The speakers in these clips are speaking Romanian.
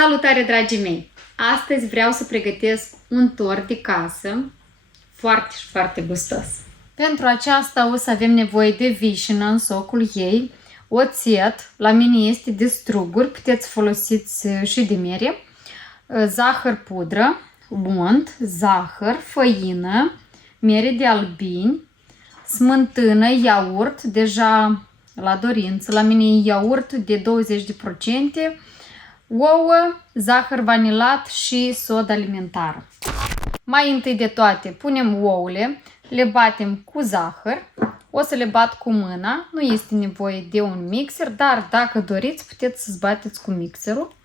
Salutare, dragii mei! Astăzi vreau să pregătesc un tort de casă foarte și foarte gustos. Pentru aceasta o să avem nevoie de vișină în socul ei, oțet, la mine este de struguri, puteți folosiți și de mere, zahăr pudră, unt, zahăr, făină, mere de albini, smântână, iaurt, deja la dorință, la mine e iaurt de 20%, ouă, zahăr vanilat și sodă alimentară. Mai întâi de toate punem ouăle, le batem cu zahăr, o să le bat cu mâna, nu este nevoie de un mixer, dar dacă doriți puteți să bateți cu mixerul.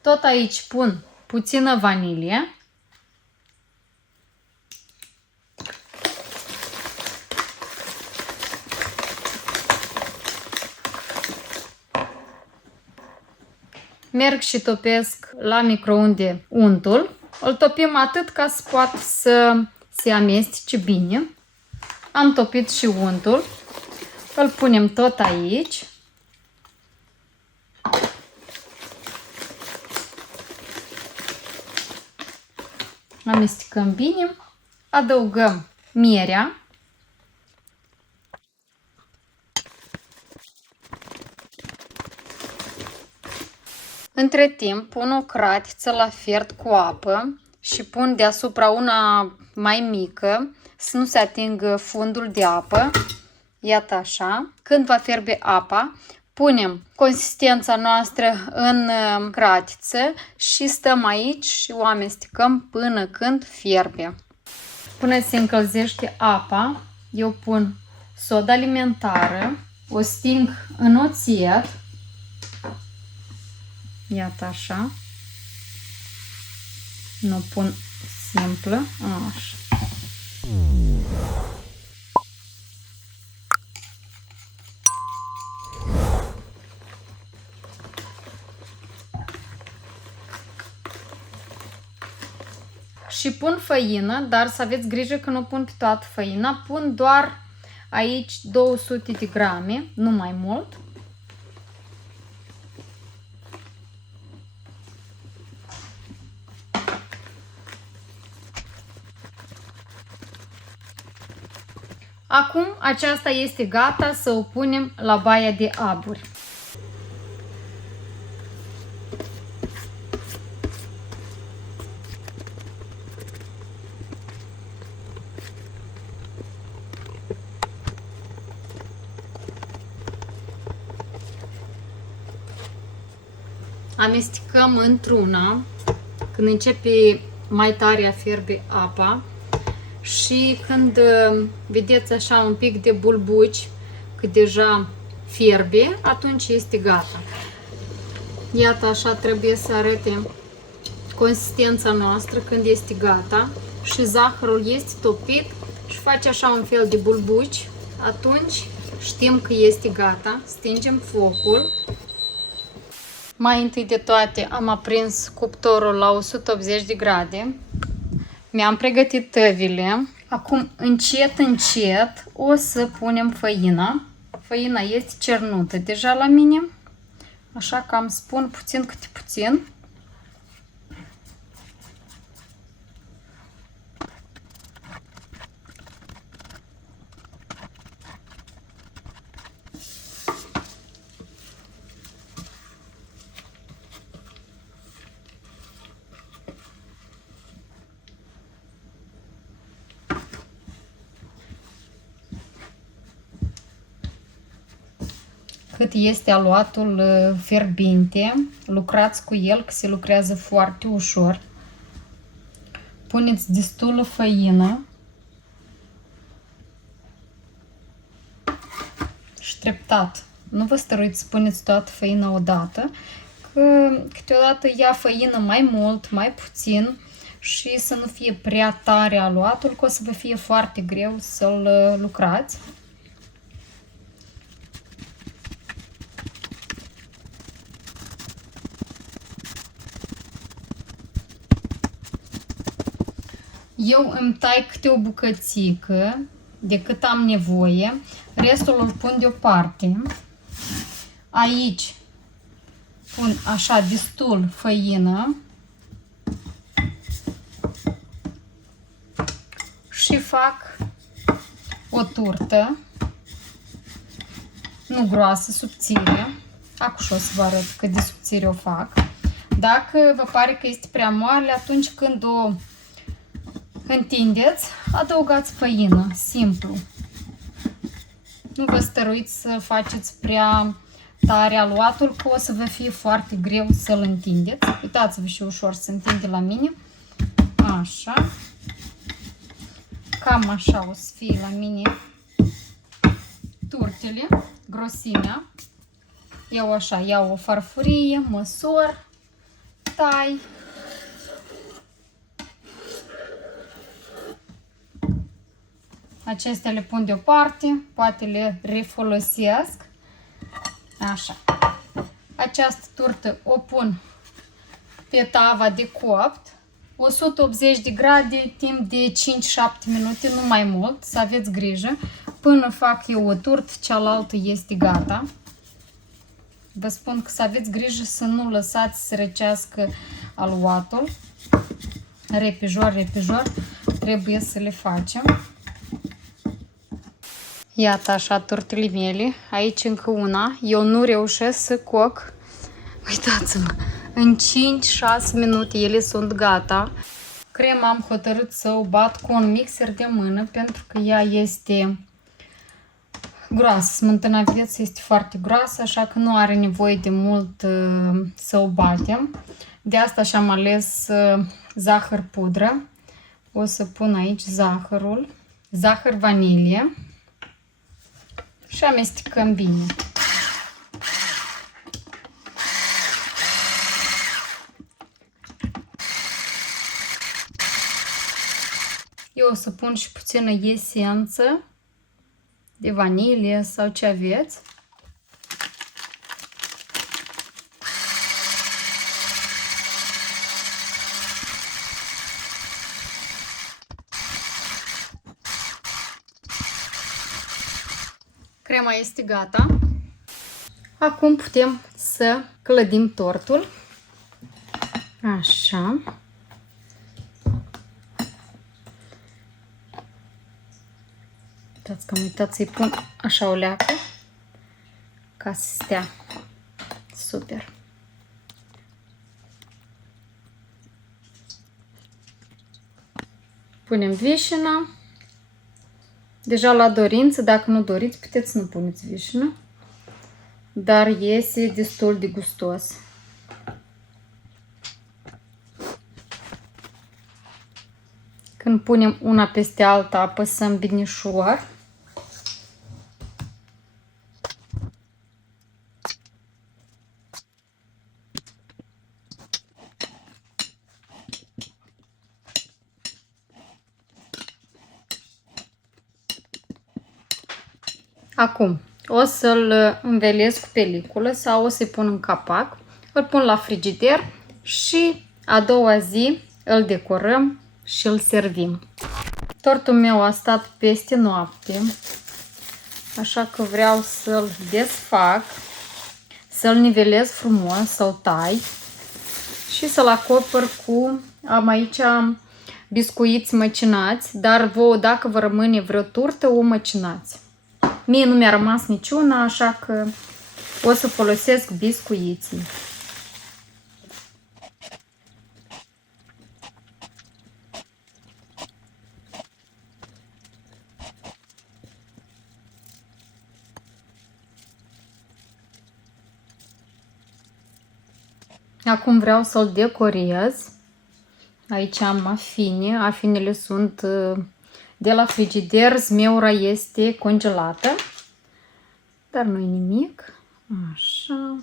Tot aici pun puțină vanilie. Merg și topesc la microunde untul. Îl topim atât ca să poată să se amestece bine. Am topit și untul. Îl punem tot aici. Amestecăm bine, adăugăm mierea, între timp pun o cratiță la fiert cu apă și pun deasupra una mai mică să nu se atingă fundul de apă, iată așa. Când va fierbe apa, punem consistența noastră în cratiță și stăm aici și o amestecăm până când fierbe. Până se încălzește apa, eu pun soda alimentară, o sting în oțet, iată așa, nu pun simplă, așa. Și pun făină, dar să aveți grijă că nu pun pe toată făina, pun doar aici 200 de grame, nu mai mult. Acum aceasta este gata să o punem la baia de aburi. Amestecăm într-una când începe mai tare a fierbe apa și când vedeți așa un pic de bulbuci că deja fierbe, atunci este gata. Iată așa trebuie să arate consistența noastră când este gata și zahărul este topit și face așa un fel de bulbuci, atunci știm că este gata. Stingem focul. Mai întâi de toate am aprins cuptorul la 180 de grade. Mi-am pregătit tăvile. Acum încet, încet o să punem făina. Făina este cernută deja la mine. Așa că am spun puțin câte puțin. Cât este aluatul fierbinte, lucrați cu el, că se lucrează foarte ușor. Puneți destulă făină și treptat. Nu vă stăruiți să puneți toată făina odată, că câteodată ia făină mai mult, mai puțin și să nu fie prea tare aluatul, că o să vă fie foarte greu să-l lucrați. Eu îmi tai câte o bucățică de cât am nevoie, restul îl pun deoparte. Aici pun așa destul făină și fac o turtă, nu groasă, subțire. Acum o să vă arăt cât de subțire o fac. Dacă vă pare că este prea moale, atunci când o întindeți, adăugați făină, simplu. Nu vă stăruiți să faceți prea tare aluatul, că o să vă fie foarte greu să-l întindeți. Uitați-vă și ușor se întinde la mine. Așa. Cam așa o să fie la mine turtele, grosimea. Eu așa, iau o farfurie, măsor, tai. Acestea le pun deoparte, poate le refolosesc. Așa. Această turtă o pun pe tava de copt, 180 de grade, timp de 5-7 minute, nu mai mult, să aveți grijă. Până fac eu o turtă, cealaltă este gata. Vă spun că să aveți grijă să nu lăsați să răcească aluatul. Repejor, trebuie să le facem. Iată așa turtele mele. Aici încă una. Eu nu reușesc să coc. Uitați-vă. În 5-6 minute ele sunt gata. Crema am hotărât să o bat cu un mixer de mână pentru că ea este groasă. Smântâna vieță este foarte groasă, așa că nu are nevoie de mult să o batem. De asta și-am ales zahăr pudră. O să pun aici zahărul, zahăr vanilie și amestecăm bine. Eu o să pun și puțină esență de vanilie sau ce aveți. Crema este gata. Acum putem să clădim tortul. Așa. Uitați că am uitat să-i pun așa o leacă ca să stea super. Punem vișina. Deja la dorință, dacă nu doriți, puteți nu puneți vișină, dar iese destul de gustos. Când punem una peste alta, apăsăm binișor. Acum o să-l învelesc cu peliculă sau o să-i pun în capac, îl pun la frigider și a doua zi îl decorăm și îl servim. Tortul meu a stat peste noapte, așa că vreau să-l desfac, să-l nivelez frumos, să-l tai și să-l acopăr cu, am aici biscuiți măcinați, dar vouă, dacă vă rămâne vreo turtă, o măcinați. Mie nu mi-a rămas niciuna, așa că o să folosesc biscuiții. Acum vreau să-l decorez. Aici am afine. Afinele sunt de la frigider. Zmeura este congelată. Dar nu-i nimic. Așa.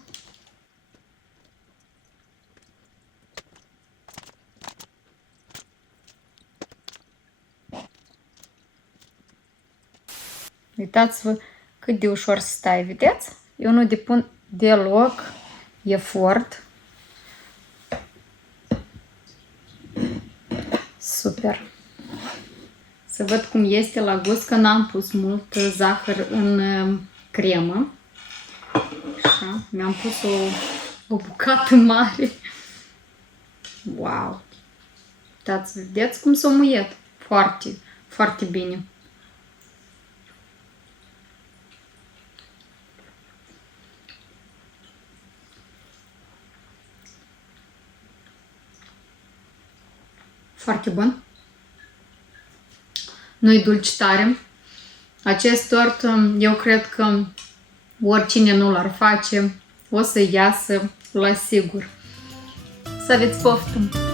Uitați-vă cât de ușor să stai, vedeți? Eu nu depun deloc efort. Super! Să văd cum este la gust, că n-am pus mult zahăr în cremă. Așa, mi-am pus o bucată mare. Wow! Uitați, vedeți cum s-o muiet? Foarte, foarte bine. Foarte bun. Nu-i dulce tare. Acest tort, eu cred că oricine nu l-ar face, o să iasă la sigur. Să aveți poftă!